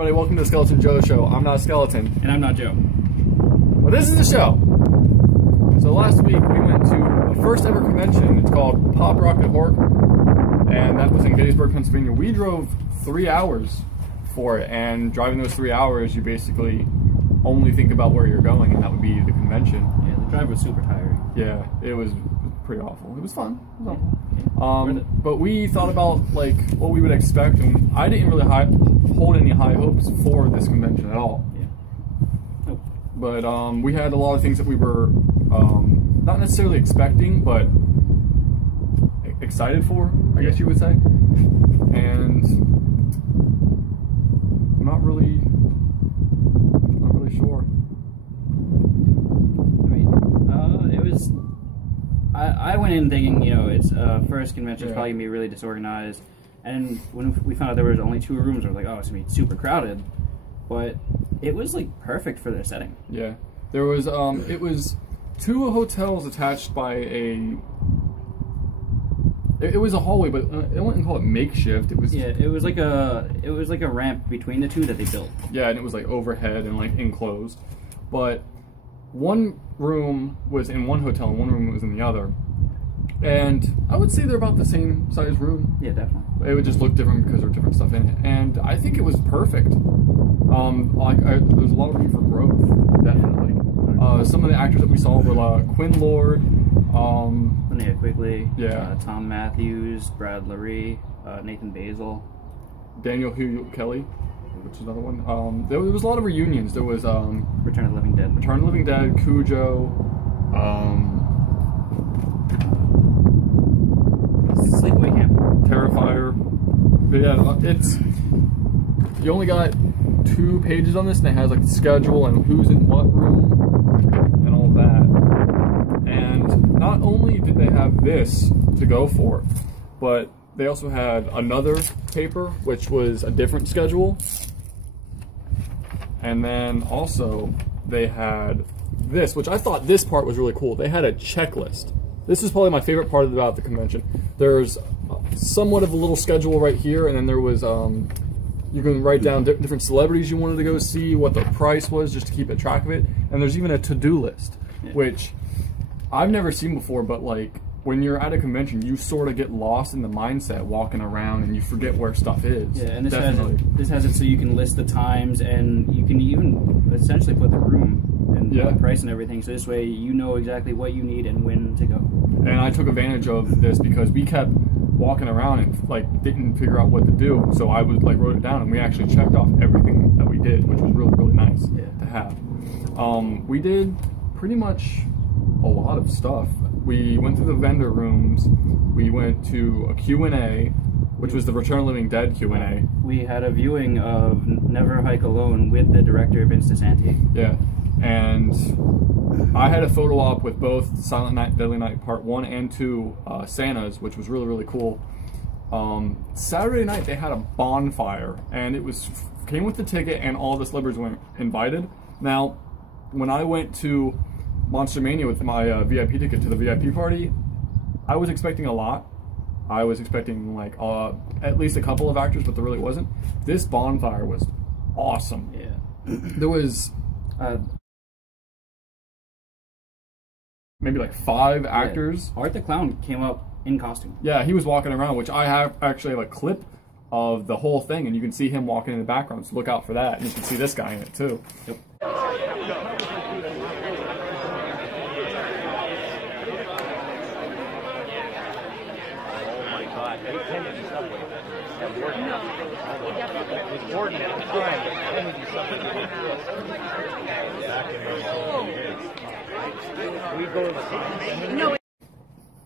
everybody, welcome to the Skeleton Joe Show. I'm not a skeleton. And I'm not Joe. But this is the show. So last week we went to a first ever convention. It's called Pop Rock at Hork. And that was in Gettysburg, Pennsylvania. We drove 3 hours for it. And driving those 3 hours, you basically only think about where you're going, and that would be the convention. Yeah, the drive was super tiring. Yeah, it was pretty awful. It was fun. But we thought about like what we would expect, and I didn't really hold any high hopes for this convention at all. Yeah. Nope. But we had a lot of things that we were not necessarily expecting, but excited for, I guess you would say. And I'm not really sure. I mean, it was. I went in thinking, you know, it's first convention, it's probably gonna be really disorganized. And when we found out there was only 2 rooms, I was like, oh, it's gonna be super crowded. But it was like perfect for their setting. Yeah, there was it was 2 hotels attached by a. It was a hallway, but I wouldn't call it makeshift. It was it was like a ramp between the 2 that they built. Yeah, and it was like overhead and like enclosed, but one room was in one hotel and one room was in the other, and I would say they're about the same size room. Yeah, definitely. It would just look different because there's different stuff in it, and I think it was perfect. There's a lot of room for growth, definitely. Some of the actors that we saw were Quinn Lord. Linnea Quigley, Tom Matthews, Brad Laree, Nathan Basil, Daniel Hugh Kelly, which is another one. There was a lot of reunions. There was Return of the Living Dead, Cujo, Sleepaway Camp, Terrifier. But yeah, you only got 2 pages on this, and it has like the schedule and who's in what room and all that. And not only did they have this to go for, but they also had another paper, which was a different schedule. And then also they had this, which I thought this part was really cool. They had a checklist. This is probably my favorite part about the convention. There's somewhat of a little schedule right here, and then there was, you can write down different celebrities you wanted to go see, what the price was, just to keep a track of it. And there's even a to-do list, which I've never seen before, but like when you're at a convention, you sort of get lost in the mindset walking around and you forget where stuff is. Yeah, and this has it so you can list the times, and you can even essentially put the room and the price and everything, so this way you know exactly what you need and when to go. And I took advantage of this because we kept walking around and like didn't figure out what to do, so I would like wrote it down, and we actually checked off everything that we did, which was really nice to have. We did pretty much a lot of stuff. We went through the vendor rooms. We went to a Q&A, which was the Return of the Living Dead Q&A. We had a viewing of Never Hike Alone with the director, Vince DiSanti. Yeah, and I had a photo op with both Silent Night, Deadly Night Part 1 and 2 Santas, which was really cool. Saturday night they had a bonfire, and it came with the ticket, and all the celebrities were invited. Now, when I went to Monster Mania with my VIP ticket to the VIP party, I was expecting a lot. I was expecting like at least a couple of actors, but there really wasn't. This bonfire was awesome. Yeah. There was maybe like 5 actors. Art the Clown came up in costume. Yeah, he was walking around, which I actually have a clip of the whole thing, and you can see him walking in the background, so look out for that. And you can see this guy in it too. Yep.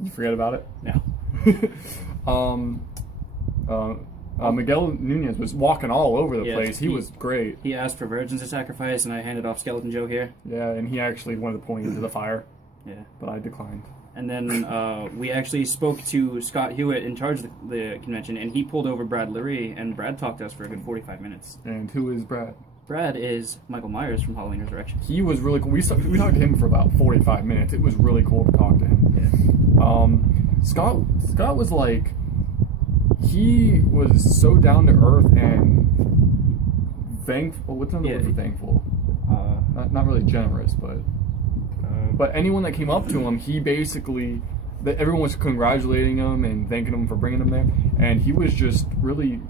You forget about it? No. Miguel Nunez was walking all over the place. He was great. He asked for virgins to sacrifice, and I handed off Skeleton Joe here. Yeah, and he actually wanted to point into the fire. Yeah. But I declined. And then we actually spoke to Scott Hewitt in charge of the convention, and he pulled over Brad Laree, and Brad talked to us for a good 45 minutes. And who is Brad? Brad is Michael Myers from Halloween Resurrection. He was really cool. We talked to him for about 45 minutes. It was really cool to talk to him. Yeah. Scott was like, he was so down to earth and thankful. What's another word for thankful? Not really generous, but anyone that came up to him, he basically, that everyone was congratulating him and thanking him for bringing him there, and he was just really.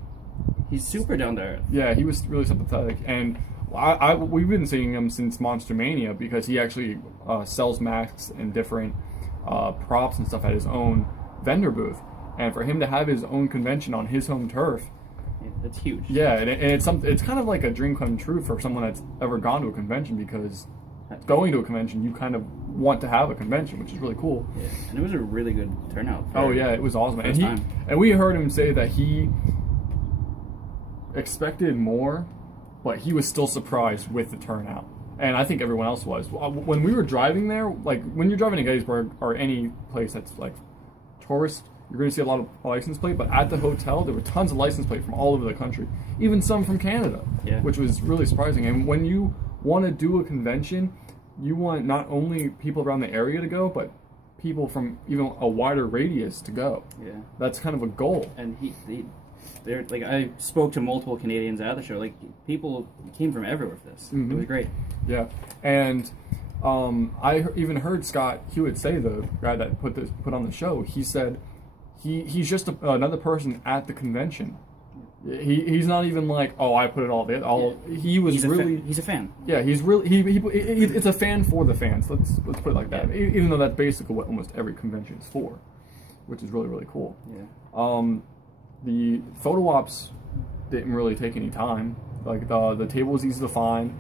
He's super down there. Yeah, he was really sympathetic, and we've been seeing him since Monster Mania because he actually sells masks and different props and stuff at his own vendor booth, and for him to have his own convention on his home turf. That's huge. Yeah, and it's kind of like a dream come true for someone that's ever gone to a convention, because going to a convention, you kind of want to have a convention, which is really cool. Yeah, and it was a really good turnout. Oh yeah, it was awesome. And we heard him say that he expected more, but he was still surprised with the turnout. And I think everyone else was. When we were driving there, like when you're driving to Gettysburg or any place that's like tourist, you're going to see a lot of license plate, but at the hotel, there were tons of license plate from all over the country, even some from Canada, which was really surprising. And when you want to do a convention, you want not only people around the area to go, but people from even a wider radius to go. Yeah. That's kind of a goal. And they're like, I spoke to multiple Canadians at the show. Like, people came from everywhere for this. It was great. Yeah. And I even heard Scott Hewitt say, the guy that put on the show, he said he's just another person at the convention. He's not even like, oh, I put it all together. He was he's a fan. Yeah, he's really it's a fan for the fans. Let's put it like that. Even though that's basically what almost every convention is for, which is really, really cool. Yeah. The photo ops didn't really take any time. Like the table was easy to find.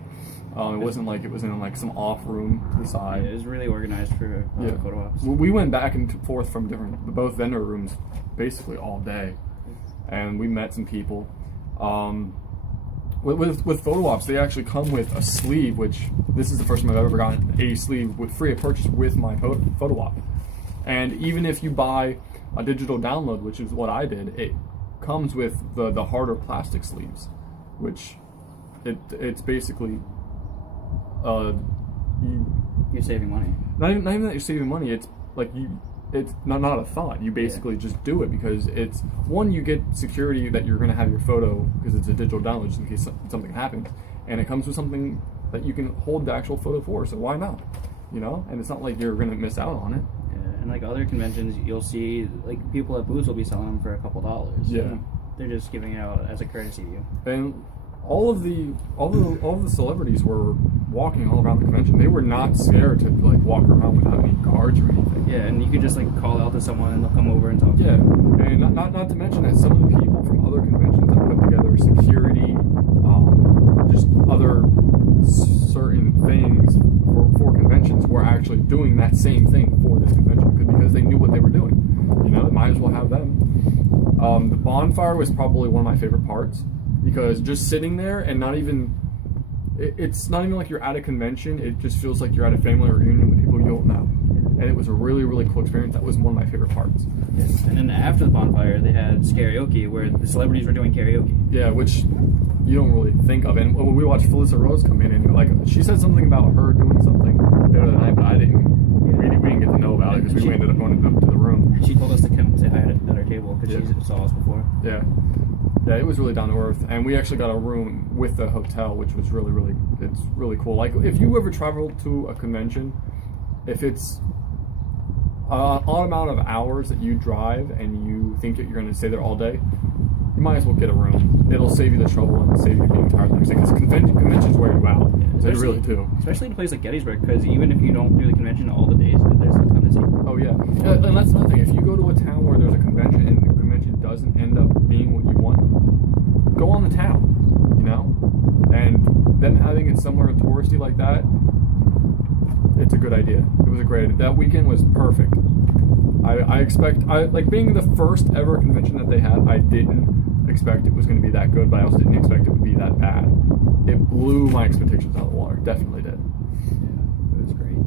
It wasn't like it was in like some off room to the side. Yeah, it was really organized for photo ops. We went back and forth from both vendor rooms basically all day, and we met some people. With photo ops, they actually come with a sleeve, which this is the first time I've ever gotten a sleeve with free of purchase with my photo op. And even if you buy a digital download, which is what I did, it comes with the harder plastic sleeves, which it's basically you're saving money. Not even that you're saving money. It's like it's not a thought. You basically just do it because it's one, you get security that you're going to have your photo because it's a digital download just in case something happens, and it comes with something that you can hold the actual photo for. So why not? You know, and it's not like you're going to miss out on it. And like other conventions, you'll see like people at booths will be selling them for a couple $. Yeah, they're just giving it out as a courtesy to you. And all of the celebrities were walking all around the convention. They were not scared to like walk around without any guards or anything. Yeah, and you could just like call out to someone and they'll come over and talk. Yeah, and not to mention that some of the people from other conventions have put together security, just other certain things for conventions were actually doing that same thing for this convention because they knew what they were doing. You know, might as well have them. The bonfire was probably one of my favorite parts because just sitting there and not even, it's not even like you're at a convention. It just feels like you're at a family reunion with people you don't know. And it was a really, really cool experience. That was one of my favorite parts. Yes. And then after the bonfire, they had karaoke where the celebrities were doing karaoke. Yeah, which you don't really think of. And when we watched Felissa Rose come in, and like she said something about her doing something the other night, but I didn't. We didn't get to know about it because we ended up going up to the room. She told us to come say hi at our table because she saw us before. Yeah. Yeah, it was really down to earth, and we actually got a room with the hotel, which was really, really, it's really cool. Like, if you ever travel to a convention, if it's an odd amount of hours that you drive and you think that you're going to stay there all day, you might as well get a room. It'll save you the trouble and save you being tired the next day, because conventions wear you out. Yeah, they really do. Especially in a place like Gettysburg, because even if you don't do the convention all the days, there's a ton to see. Oh, yeah. And that's another thing. If you go to a town where there's a convention and the convention doesn't end up being what you want, go on the town, you know? And them having it somewhere touristy like that, it's a good idea. It was a great idea. That weekend was perfect. Like being the first ever convention that they had, I didn't expect it was going to be that good, but I also didn't expect it would be that bad. It blew my expectations out of the water. Definitely did. Yeah, it was great.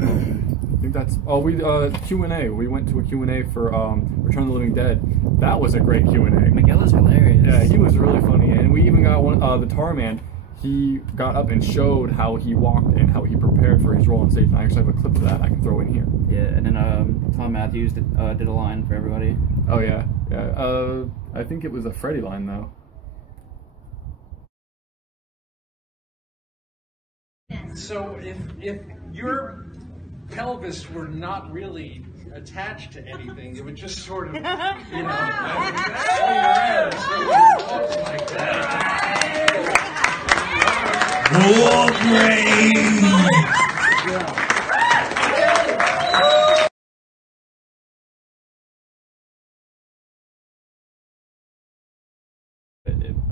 I think that's Q&A. We went to a Q&A for Return of the Living Dead. That was a great Q&A. Miguel is hilarious. Yeah, he was really funny, and we even got one. The Tar Man. He got up and showed how he walked and how he prepared for his role on stage. And I actually have a clip of that I can throw in here. Yeah, and then Tom Matthews did a line for everybody. Oh yeah, yeah. I think it was a Freddy line though. So if your pelvis were not really attached to anything, it would just sort of, you know, swing around, so it goes like that.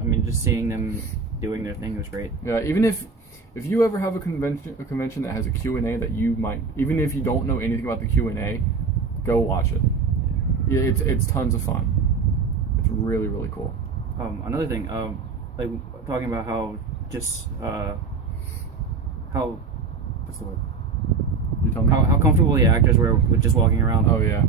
I mean, just seeing them doing their thing was great. Yeah, even if you ever have a convention that has a Q&A that you might, even if you don't know anything about the Q&A, go watch it. Yeah, it's tons of fun. It's really, really cool. Another thing, like talking about how just how what's the word? You tell me. How comfortable the actors were with just walking around. Oh yeah.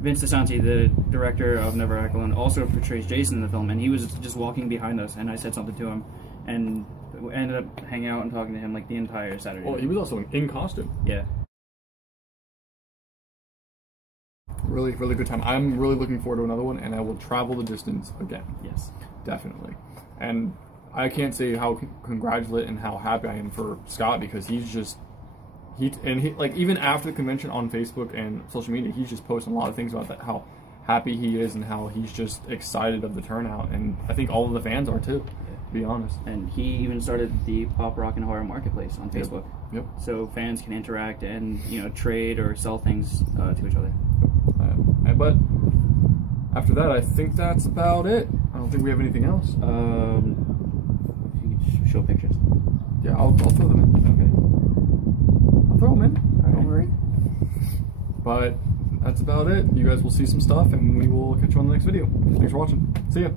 Vince DeSanti, the director of Never Ekelund, also portrays Jason in the film, and he was just walking behind us, and I said something to him, and we ended up hanging out and talking to him like the entire Saturday. Well, he was also in costume. Yeah. Really, really good time. I'm really looking forward to another one, and I will travel the distance again. Yes. Definitely. And I can't say how congratulate and how happy I am for Scott, because he's just like, even after the convention on Facebook and social media, he's just posting a lot of things about that, how happy he is and how he's just excited of the turnout, and I think all of the fans are too, to be honest. And he even started the Pop Rock and Horror Marketplace on Facebook. Yep. So fans can interact and, you know, trade or sell things to each other. But after that, I think that's about it. I don't think we have anything else. If you could show pictures. Yeah, I'll throw them in. Okay. I'll throw them in. All Don't worry. But that's about it. You guys will see some stuff, and we will catch you on the next video. Thanks for watching. See ya.